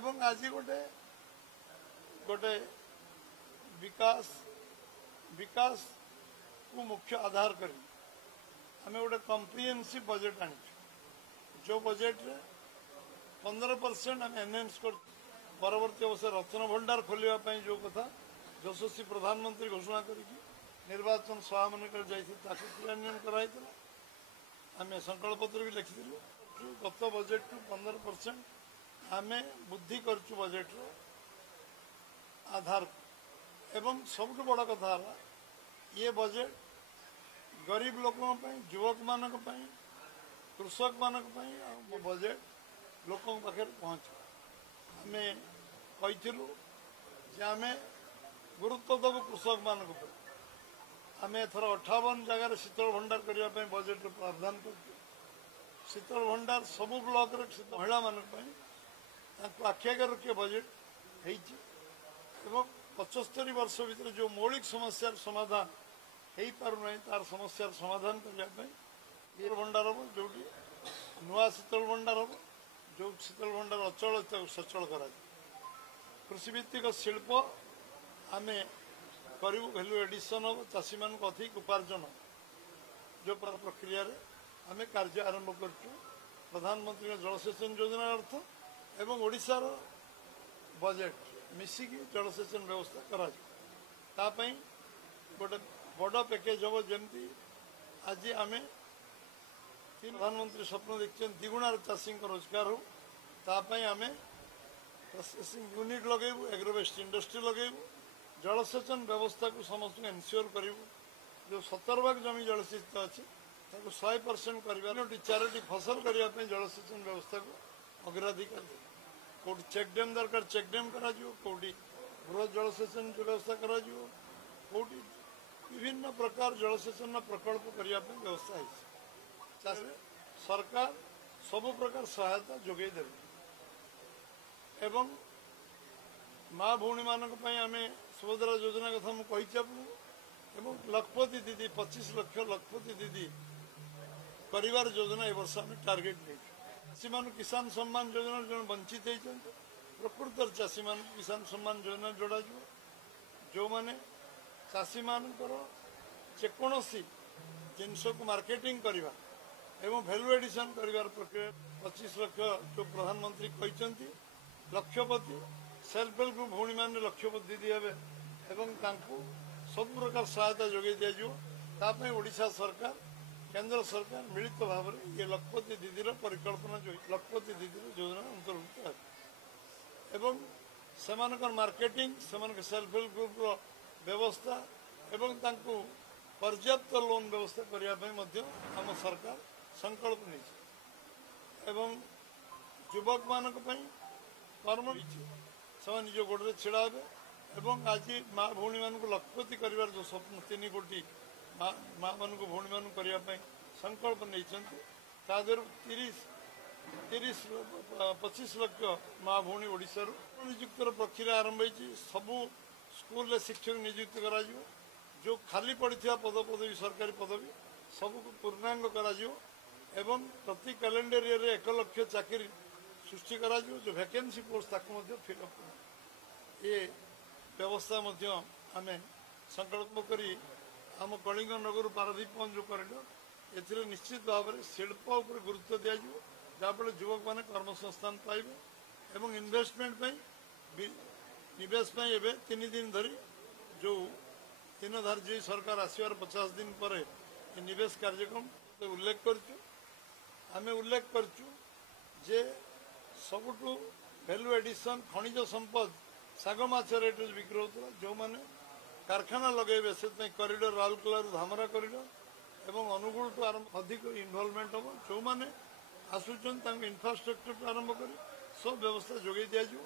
एवं आज गोटे गोटे विकास विकास को मुख्य आधार कर आम गोटे कम्प्रिहेन्सिव बजेट आनी जो बजेट रे 15% आम एनहेंस कर परवर्ती अवसर रत्न भंडार खोलने जो कथा यशस्वी प्रधानमंत्री घोषणा करके निर्वाचन सभा मन क्रियान्वयन कराई आम संकल्पपत्र भी लिखिलु गत बजेट 15% आम बुद्धि करचु बजेट आधार एवं सबुठ बड़ कथा ये बजेट गरीब लोकों युवक मानक कृषक मानक बजेट लोकों पाखे पहुँच आम कहीलु जे आम गुरुत्व दबु कृषक मानक आम एथर 58 जगार शीतल भंडार करने बजेट प्रावधान कर शीतल भंडार सबु ब्लॉक महिला मानक आखि आगे रखिए बजेट हो 75 वर्ष भीतर जो मौलिक समस्या समाधान हो पारना तार समस्या समाधान करने शीतल भंडार हम जो नुआ शीतल भंडार हम जो शीतल भंडार अचल सचल कर कृषिभित्तिक शिल्प आम करू भैल्यू एडिशन हम चाषी मान अधिक उपार्जन जो प्रक्रिया आम कार्य आरंभ कर प्रधानमंत्री जलसेचन योजना अर्थ एवं ओडिशार बजेट मिसिकी जलसेचन व्यवस्था करा गोटे बड़ पैकेज हम जमी आज आम प्रधानमंत्री स्वप्न देखते द्विगुणार चाषी रोजगार हो तापाई आम प्रोसेसिंग यूनिट लगेबू एग्रोवेस्ट इंडस्ट्री लगेबू जलसेचन व्यवस्था को समस्त एनश्योर करूँ जो 70 भाग जमी जलसेचित अच्छी 100% कर चारोटी फसल करने जलसेचन व्यवस्था को अग्राधिकार कौटी चेक डैम दरकार चेक डैम करा कौटी बृहत जलसेचन व्यवस्था करा कौटी विभिन्न प्रकार जलसेचन प्रकल्प करने व्यवस्था है सरकार सबु प्रकार सहायता जोगे देवे एवं माँ भौणी मानक आम सुभद्रा योजना कथा मुझे एवं लखपति दीदी 25 लाख लखपति दीदी परिवार योजना ए वर्ष आम टार्गेट नहीं चाषी मान किसान सम्मान योजना जो वंचित होती प्रकृत चाषी मान किसान सम्मान योजना जोड़ा जो मैंने चाषी मान जेकोसी जिनस को मार्केटिंग करवा एवं भैल्यू एडिशन कर प्रक्रिया 25 लाख जो प्रधानमंत्री कहते लक्षपति सेल्फ हेल्प ग्रुप भौणी मान लक्षपति दीदी हे एवं सब प्रकार सहायता जोगे दिजाई ओडिशा सरकार केंद्र सरकार मिलित भाव में ये लखपति दीदी परिकल्पना जो लखपति दीदी योजना अंतर्भुक्त है एवं से मार्केटिंग से सेल्फ हेल्प ग्रुप व्यवस्था एवं पर्याप्त लोन व्यवस्था करने आम सरकार संकल्प नहीं एवं युवक मानक कर्म से निज गोड़े छिड़ा हे एवं आज माँ भौणी मान लखपति कर जो स्वप्न 3 कोटी माँ मान भौणी मान करने संकल्प नहीं 25 लाख माँ भौणी ओडिशा नियुक्तर प्रक्रिया आरंभ होती सबू स्कूल शिक्षक नियुक्त करा जो खाली पड़ा पद पदवी सरकारी पदवी सबको पूर्णांग करा एवं प्रति कैलेंडर ईयर 1 लाख चाकरी सृष्टि करा जो वैकेंसी पोस्ट फिलअप ये व्यवस्था आम संकल्प करी आम कलिंग नगर पारादीप जो कॉरिडोर ए निश्चित भाव में शिल्प उपर गुरुत्व दि जहाँफल युवक मैंने कर्मसंस्थान पाइबे एवं इन्वेस्टमेंट निवेश 3 दिन धरी जो 3 धार्य सरकार आसवार 50 दिन पर निवेश कार्यक्रम उल्लेख करचु जे सबुठू भैल्यू एडिशन खनिज संपद साग माछ रेट बिक्री होता जो मैंने कारखाना लगे से कॉरिडोर राउरकेला धामरा कॉरिडोर एवं अनुगुल टू आरंभ अधिक इनवॉल्वमेंट हम जो मैंने आसुचन इंफ्रास्ट्रक्चर आरंभ कर सब व्यवस्था जोगे दिज्व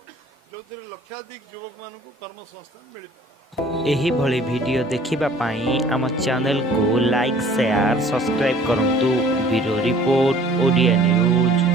जो लक्षाधिक युवक मान कर्मसंस्थान मिल पाए। एही भली वीडियो देखिबा पाई आम चैनल को लाइक शेयर सब्सक्राइब करंतु ब्यूरो रिपोर्ट ओडिया न्यूज।